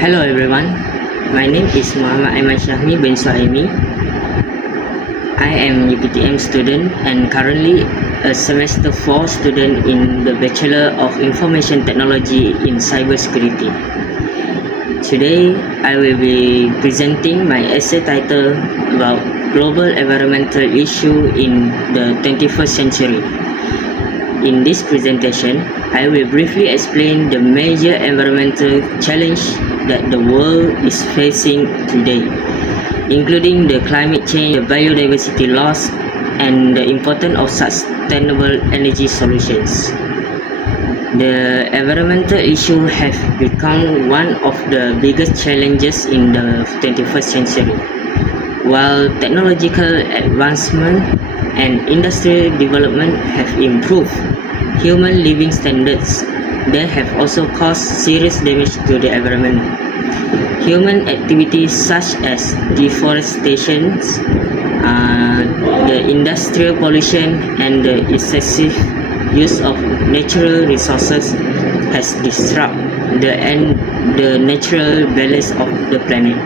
Hello everyone, my name is Muhammad Aiman Syahmi bin Suhaimi. I am UPTM student and currently a semester 4 student in the Bachelor of Information Technology in Cybersecurity. Today, I will be presenting my essay title about global environmental issue in the 21st century. In this presentation, I will briefly explain the major environmental challenge that the world is facing today, including the climate change, the biodiversity loss, and the importance of sustainable energy solutions. The environmental issue have become one of the biggest challenges in the 21st century. While technological advancement and industrial development have improved human living standards, they have also caused serious damage to the environment. Human activities such as deforestation, the industrial pollution, and the excessive use of natural resources has disrupted the natural balance of the planet.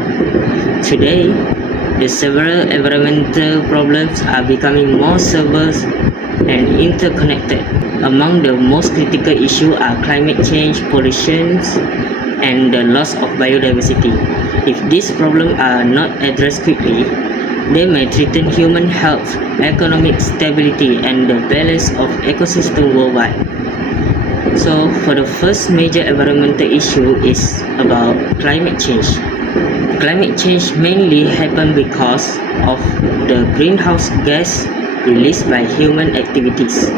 Today, the several environmental problems are becoming more severe and interconnected. Among the most critical issues are climate change, pollution, and the loss of biodiversity. If these problems are not addressed quickly, they may threaten human health, economic stability, and the balance of ecosystem worldwide. So, for the first major environmental issue is about climate change. Climate change mainly happens because of the greenhouse gas released by human activities,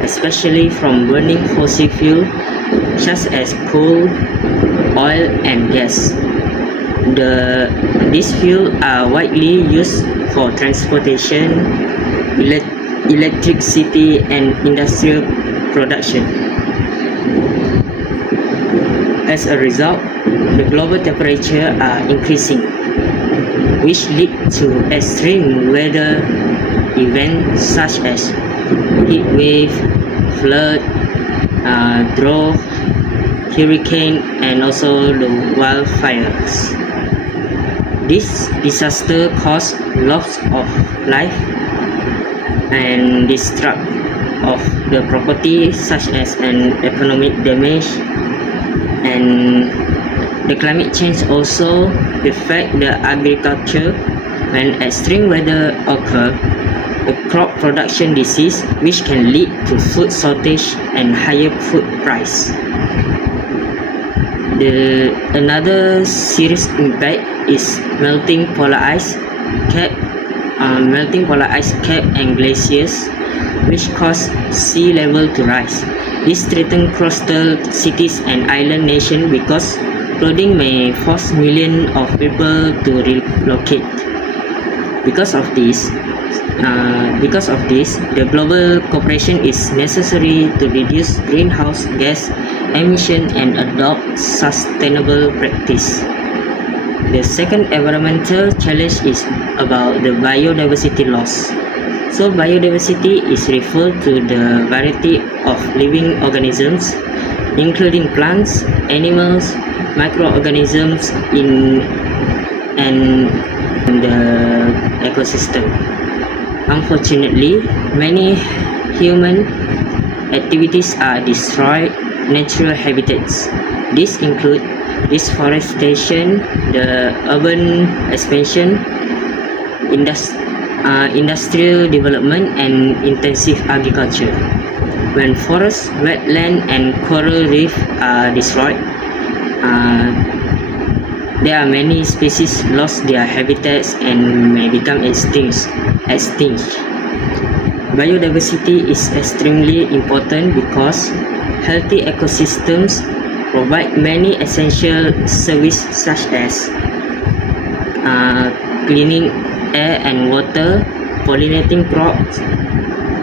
especially from burning fossil fuel such as coal, oil, and gas. These fuels are widely used for transportation, electricity, and industrial production. As a result, the global temperature are increasing, which lead to extreme weather events such as heat wave, flood, drought, hurricane, and also the wildfires. This disaster cause loss of life and destruct of the property such as an economic damage, and the climate change also affect the agriculture. When extreme weather occur, the crop production disease, which can lead to food shortage and higher food price. Another serious impact is melting polar ice cap and glaciers, which cause sea level to rise. This threatens coastal cities and island nations because flooding may force millions of people to relocate. Because of this, the global cooperation is necessary to reduce greenhouse gas emission and adopt sustainable practice. The second environmental challenge is about the biodiversity loss. So biodiversity is referred to the variety of living organisms, including plants, animals, microorganisms in the ecosystem. Unfortunately, many human activities are destroyed natural habitats. These include deforestation, the urban expansion, industrial development, and intensive agriculture. When forests, wetland, and coral reef are destroyed, there are many species lost their habitats and may become extinct. Biodiversity is extremely important because healthy ecosystems provide many essential services such as cleaning air and water, pollinating crops,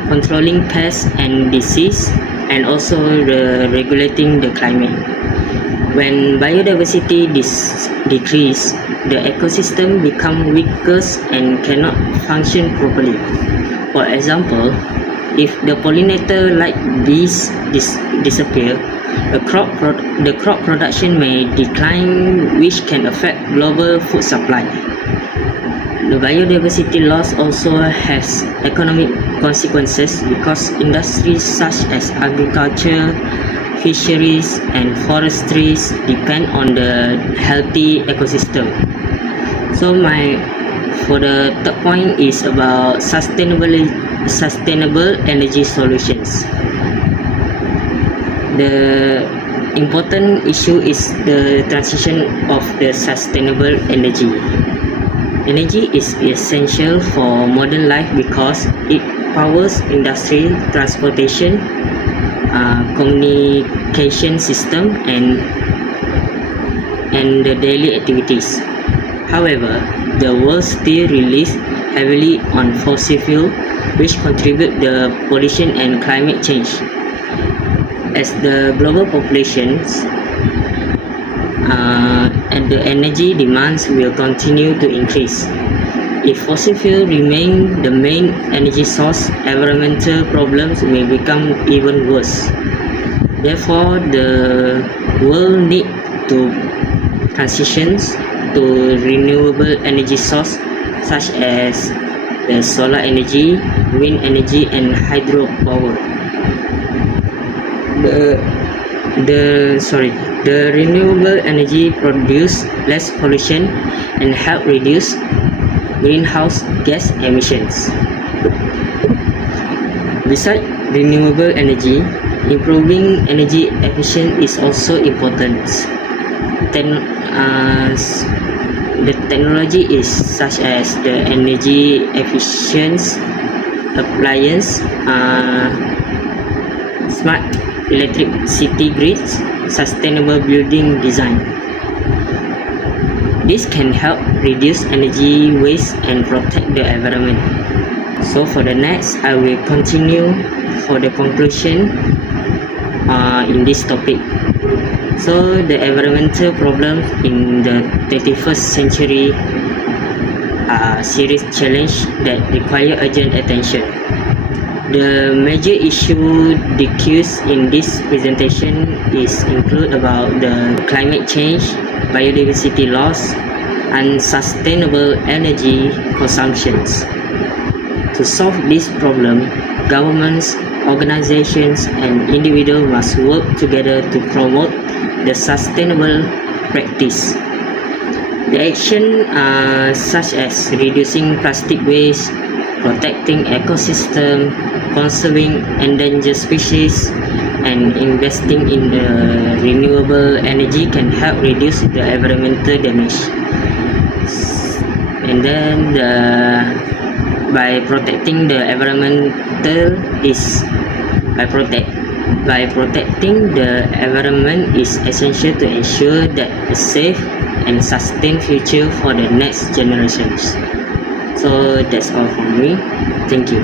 controlling pests and disease, and also regulating the climate. When biodiversity decreases, the ecosystem becomes weaker and cannot function properly. For example, if the pollinator like bees disappear, the crop production may decline, which can affect global food supply. The biodiversity loss also has economic consequences because industries such as agriculture, fisheries, and forestry depend on the healthy ecosystem. So for the third point is about sustainable energy solutions. The important issue is the transition of the sustainable energy. Energy is essential for modern life because it powers industry, transportation, communication system, and the daily activities. However, the world still relies heavily on fossil fuel, which contribute the pollution and climate change. As the global populations and the energy demands will continue to increase. If fossil fuel remain the main energy source, environmental problems may become even worse. Therefore, the world need to transition to renewable energy source such as the solar energy, wind energy, and hydropower. The renewable energy produce less pollution and help reduce greenhouse gas emissions. Besides renewable energy, improving energy efficiency is also important. The technology is such as the energy efficient appliance, smart electricity grids, sustainable building design. This can help reduce energy waste and protect the environment. So for the next, I will continue for the conclusion in this topic. So the environmental problems in the 21st century are a serious challenge that require urgent attention. The major issue discussed in this presentation include about the climate change, biodiversity loss, and sustainable energy consumptions. To solve this problem, governments, organizations, and individuals must work together to promote the sustainable practice. The action such as reducing plastic waste, protecting ecosystem, conserving endangered species, and investing in the renewable energy can help reduce the environmental damage. And then by protecting the environmental by protecting the environment is essential to ensure that a safe and sustained future for the next generations. So that's all from me. Thank you.